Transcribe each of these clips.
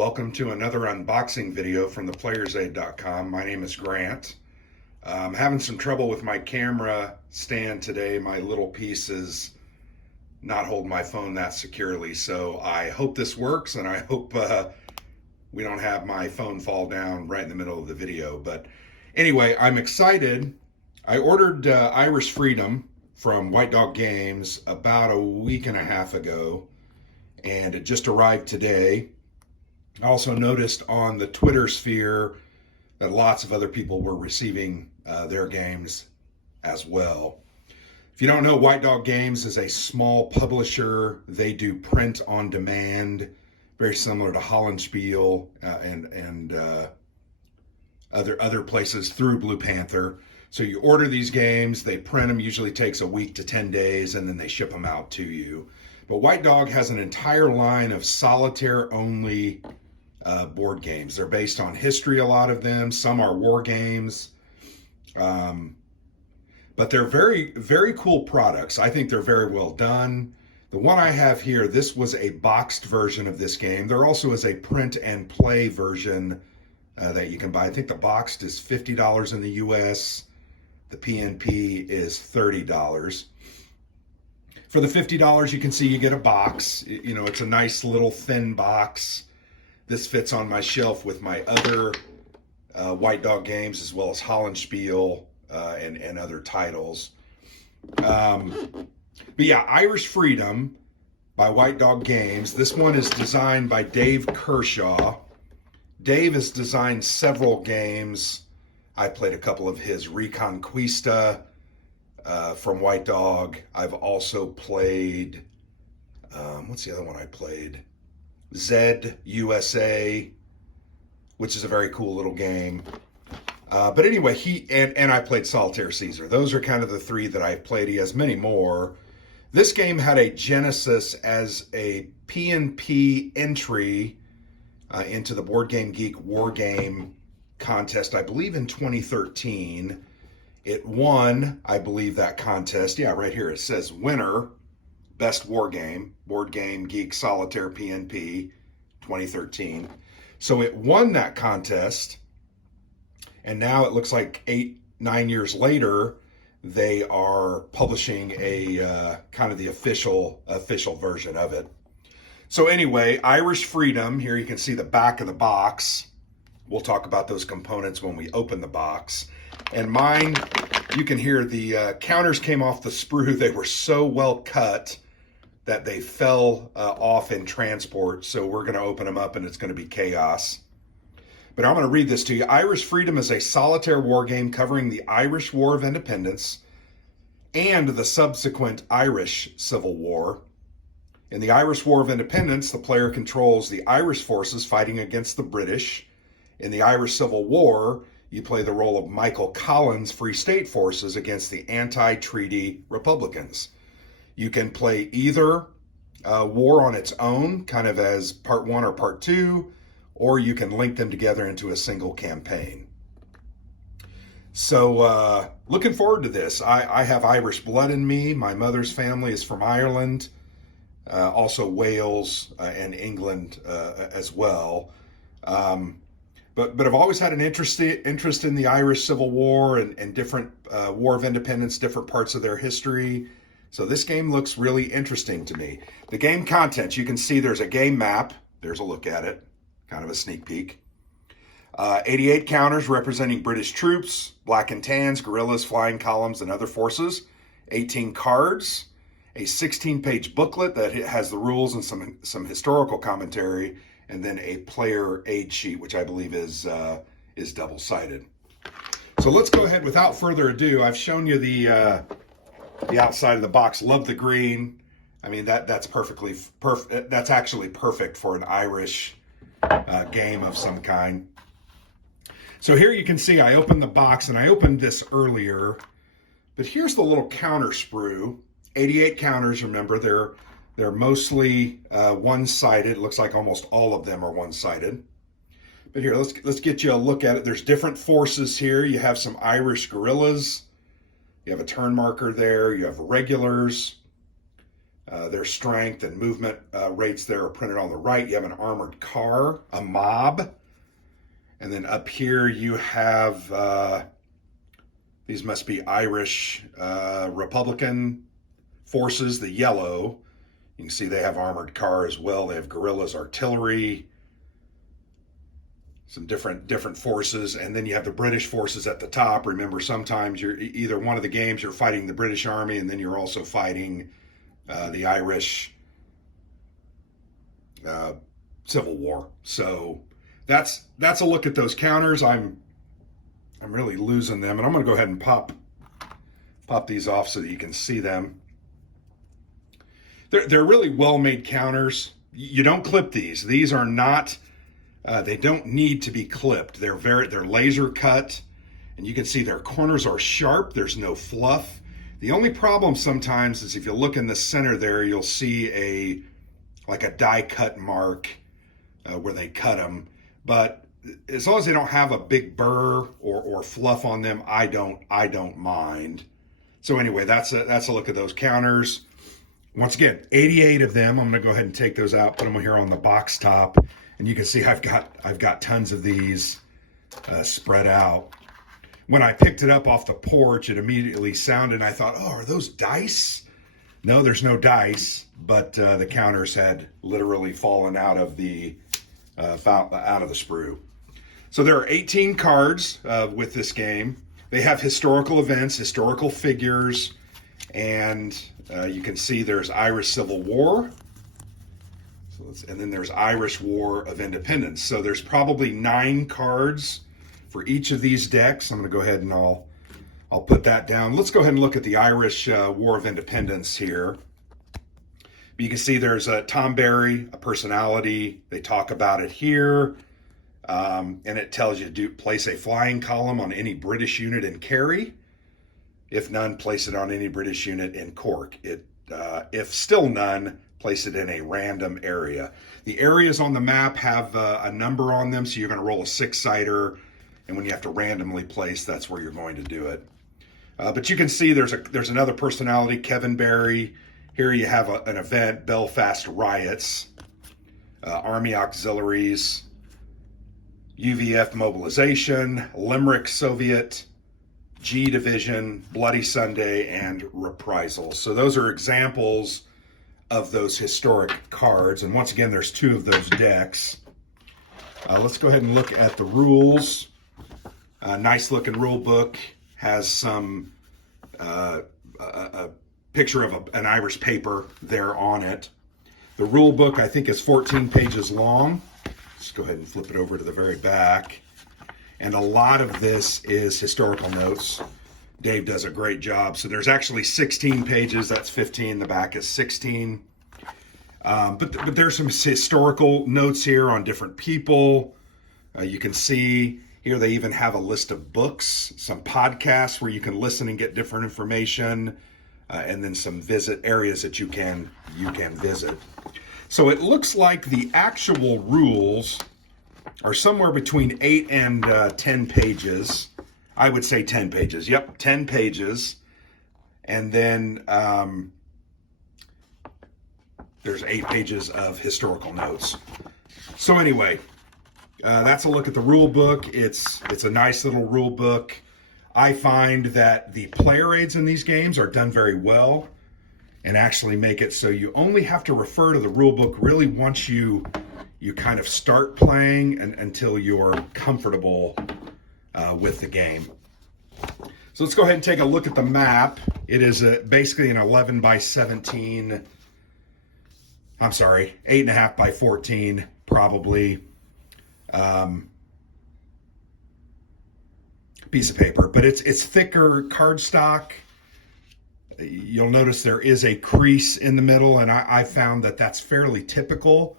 Welcome to another unboxing video from theplayersaid.com. My name is Grant. I'm having some trouble with my camera stand today. My little piece is not holding my phone that securely, so I hope this works, and I hope we don't have my phone fall down right in the middle of the video. But anyway, I'm excited. I ordered Irish Freedom from White Dog Games about a week and a half ago, and it just arrived today. I also noticed on the Twitter sphere that lots of other people were receiving their games as well. If you don't know, White Dog Games is a small publisher. They do print on demand, very similar to Hollandspiel and other places through Blue Panther. So you order these games, they print them, usually takes a week to 10 days, and then they ship them out to you. But White Dog has an entire line of solitaire-only board games. They're based on history, a lot of them. Some are war games. But they're very, very cool products. I think they're very well done. The one I have here, this was a boxed version of this game. There also is a print and play version that you can buy. I think the boxed is $50 in the US. The PNP is $30. For the $50, you can see you get a box. You know, it's a nice little thin box. This fits on my shelf with my other White Dog games, as well as Hollandspiel and other titles. But yeah, Irish Freedom by White Dog Games. This one is designed by Dave Kershaw. Dave has designed several games. I played a couple of his Reconquista from White Dog. I've also played, what's the other one I played? Zed USA, which is a very cool little game. But anyway, and I played Solitaire Caesar. Those are kind of the three that I've played. He has many more. This game had a genesis as a PNP entry into the Board Game Geek War Game contest, I believe in 2013. It won, I believe, that contest. Yeah, right here it says winner, best war game, Board Game Geek Solitaire PNP 2013. So it won that contest, and now it looks like 8-9 years later, they are publishing a kind of the official version of it. So anyway, Irish Freedom, here you can see the back of the box. We'll talk about those components when we open the box. And mine, you can hear the counters came off the sprue. They were so well cut that they fell off in transport. So we're going to open them up and it's going to be chaos. But I'm going to read this to you. Irish Freedom is a solitaire war game covering the Irish War of Independence and the subsequent Irish Civil War. In the Irish War of Independence, the player controls the Irish forces fighting against the British. In the Irish Civil War, you play the role of Michael Collins' Free State forces against the anti-treaty Republicans. You can play either war on its own, kind of as part one or part two, or you can link them together into a single campaign. So looking forward to this. I have Irish blood in me. My mother's family is from Ireland, also Wales and England as well. But I've always had an interest in the Irish Civil War and different War of Independence, different parts of their history. So this game looks really interesting to me. The game contents, you can see there's a game map. There's a look at it, kind of a sneak peek. 88 counters representing British troops, black and tans, guerrillas, flying columns, and other forces. 18 cards, a 16-page booklet that has the rules and some historical commentary, and then a player aid sheet, which I believe is double-sided. So let's go ahead. Without further ado, I've shown you the outside of the box. Love the green. I mean, that's perfectly perfect. That's actually perfect for an Irish game of some kind. So here you can see I opened the box, and I opened this earlier, but here's the little counter sprue. 88 counters. Remember, they're mostly one-sided. It looks like almost all of them are one-sided. But here, let's get you a look at it. There's different forces here. You have some Irish guerrillas. You have a turn marker there. You have regulars. Their strength and movement rates there are printed on the right. You have an armored car, a mob. And then up here you have, these must be Irish Republican forces, the yellow. You can see they have armored car as well. They have guerrillas, artillery, some different forces. And then you have the British forces at the top. Remember, sometimes you're either one of the games you're fighting the British Army, and then you're also fighting the Irish Civil War. So that's a look at those counters. I'm really losing them, and I'm going to go ahead and pop these off so that you can see them. They're really well-made counters. You don't clip these. These are not. They don't need to be clipped. They're laser cut, and you can see their corners are sharp. There's no fluff. The only problem sometimes is if you look in the center there, you'll see like a die cut mark where they cut them. But as long as they don't have a big burr or fluff on them, I don't mind. So anyway, that's a look at those counters. Once again, 88 of them. I'm going to go ahead and take those out, put them here on the box top, and you can see I've got tons of these spread out. When I picked it up off the porch, it immediately sounded, and I thought, oh, are those dice? No, there's no dice, but the counters had literally fallen out of the sprue. So there are 18 cards with this game. They have historical events, historical figures, and you can see there's Irish Civil War. And then there's Irish War of Independence. So there's probably 9 cards for each of these decks. I'm going to go ahead and I'll put that down. Let's go ahead and look at the Irish War of Independence here. You can see there's a Tom Barry, a personality. They talk about it here. And it tells you to place a flying column on any British unit in Kerry. If none, place it on any British unit in Cork. If still none, place it in a random area. The areas on the map have a number on them, so you're going to roll a 6-sider, and when you have to randomly place, that's where you're going to do it. But you can see there's another personality, Kevin Barry. Here you have an event, Belfast Riots, Army Auxiliaries, UVF Mobilization, Limerick Soviet, G Division, Bloody Sunday, and Reprisals. So those are examples of those historic cards. And once again, there's 2 of those decks. Let's go ahead and look at the rules. Nice looking rule book. Has some a picture of an Irish paper there on it. The rule book, I think, is 14 pages long. Let's go ahead and flip it over to the very back. And a lot of this is historical notes. Dave does a great job. So there's actually 16 pages. That's 15. The back is 16. But there's some historical notes here on different people. You can see here they even have a list of books, some podcasts where you can listen and get different information, and then some visit areas that you can visit. So it looks like the actual rules are somewhere between 8 and 10 pages. I would say 10 pages. Yep, 10 pages. And then there's 8 pages of historical notes. So anyway, that's a look at the rule book. It's a nice little rule book. I find that the player aids in these games are done very well and actually make it so you only have to refer to the rule book really once you kind of start playing and until you're comfortable with the game. So let's go ahead and take a look at the map. It is basically an 11 by 17, I'm sorry, 8.5 by 14 probably piece of paper, but it's thicker cardstock. You'll notice there is a crease in the middle, and I found that that's fairly typical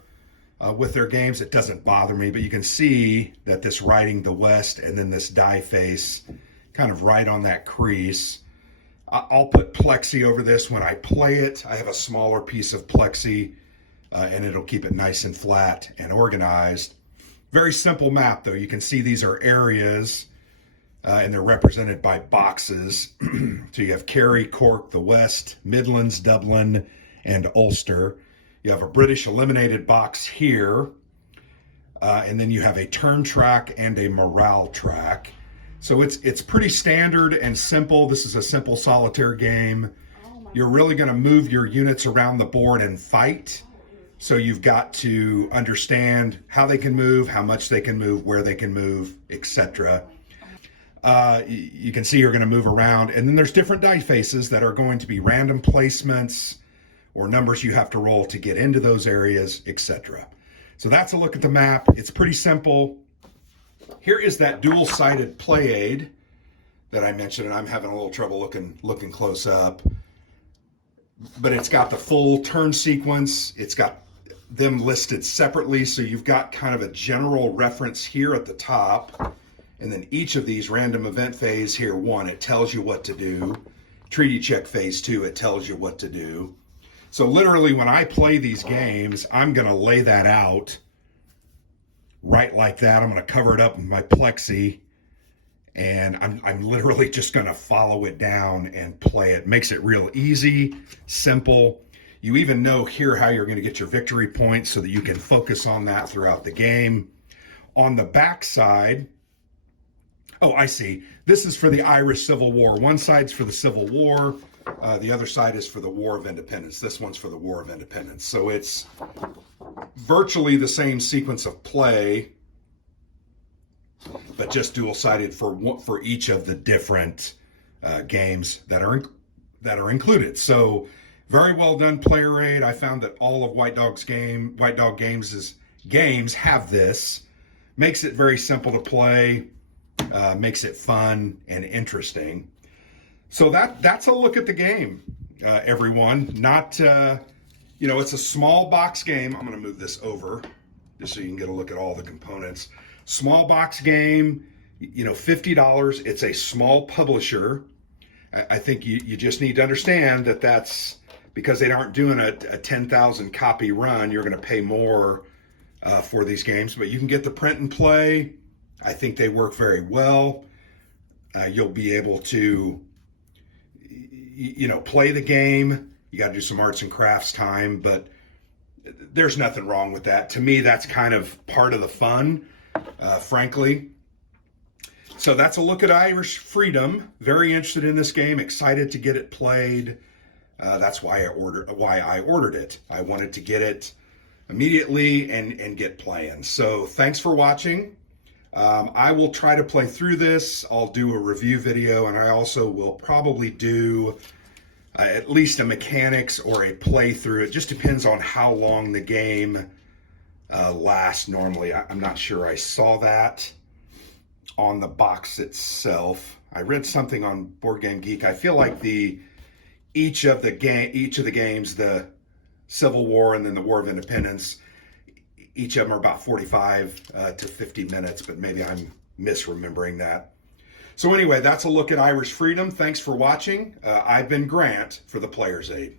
with their games. It doesn't bother me, but you can see that this writing the West and then this die face kind of right on that crease. I'll put plexi over this when I play it. I have a smaller piece of plexi and it'll keep it nice and flat and organized. Very simple map though. You can see these are areas and they're represented by boxes. So you have Kerry, Cork, the West, Midlands, Dublin, and Ulster. You have a British eliminated box here, and then you have a turn track and a morale track. So it's pretty standard and simple. This is a simple solitaire game. You're really going to move your units around the board and fight. So you've got to understand how they can move, how much they can move, where they can move, etc. You can see you're going to move around. And then there's different die faces that are going to be random placements or numbers you have to roll to get into those areas, etc. So that's a look at the map. It's pretty simple. Here is that dual-sided play aid that I mentioned, and I'm having a little trouble looking close up. But it's got the full turn sequence. It's got them listed separately, so you've got kind of a general reference here at the top. And then each of these random event phase here, 1, it tells you what to do. Treaty check phase 2, it tells you what to do. So literally when I play these games, I'm going to lay that out right like that. I'm going to cover it up with my plexi, and I'm literally just going to follow it down and play it. Makes it real easy, simple. You even know here how you're going to get your victory points so that you can focus on that throughout the game. On the back side, oh, I see. This is for the Irish Civil War. One side's for the Civil War. The other side is for the War of Independence. This one's for the War of Independence. So it's virtually the same sequence of play, but just dual-sided for each of the different games that are included. So very well done player aid. I found that all of White Dog games have this. Makes it very simple to play. Makes it fun and interesting. So that's a look at the game, everyone. Not, it's a small box game. I'm going to move this over just so you can get a look at all the components. Small box game, $50. It's a small publisher. I think you just need to understand that that's because they aren't doing a 10,000 copy run. You're going to pay more for these games, but you can get the print and play. I think they work very well. You'll be able to, play the game. You got to do some arts and crafts time, but there's nothing wrong with that. To me, that's kind of part of the fun, frankly. So that's a look at Irish Freedom. Very interested in this game. Excited to get it played. That's why I ordered it. I wanted to get it immediately and get playing. So thanks for watching. I will try to play through this. I'll do a review video, and I also will probably do at least a mechanics or a playthrough. It just depends on how long the game lasts normally. I'm not sure I saw that on the box itself. I read something on Board Game Geek. I feel like each of the games, the Civil War and then the War of Independence, each of them are about 45 to 50 minutes, but maybe I'm misremembering that. So anyway, that's a look at Irish Freedom. Thanks for watching. I've been Grant for the Player's Aid.